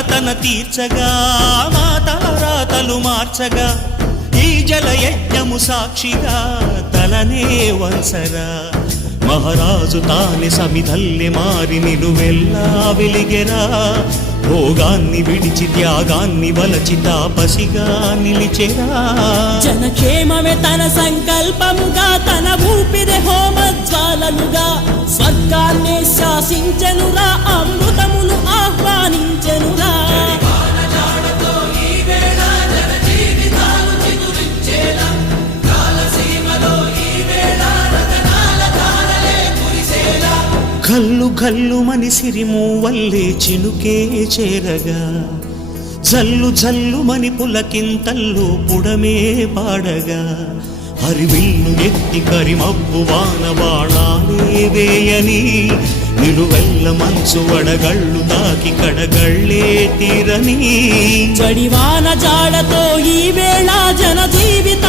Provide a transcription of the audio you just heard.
యాతన తీర్చగా మాతారాతలు మార్చగా ఈ జలయజ్ఞము సాక్షిగా తలనే వంసరా మహారాజు తానే సమిధల్లె మారి నిలువెల్లా వెలిగెరా భోగాన్ని విడిచి త్యాగాన్ని వలచి తాపసిగా నిలిచెరా జనక్షేమమే తన సంకల్పముగా తన ఊపిరి హోమజ్వాలలుగా స్వర్గాన్ని శాసించెనురా అమృతమును ఆహ్వానించెనురా గల్లు గల్లు మని సిరిమూవల్లే చినుకే చేరగా జల్లు జల్లు మని పులకింతల్లు పుడమే పాడగా హరివిల్లు ఎత్తి కరిమబ్బు వాన బాణాలే వేయని నిలువెల్ల మంచు వడగళ్ళు తాకి కడగళ్ళే తీరని జడివాన జాడతో ఈ వేళ జన జీవిత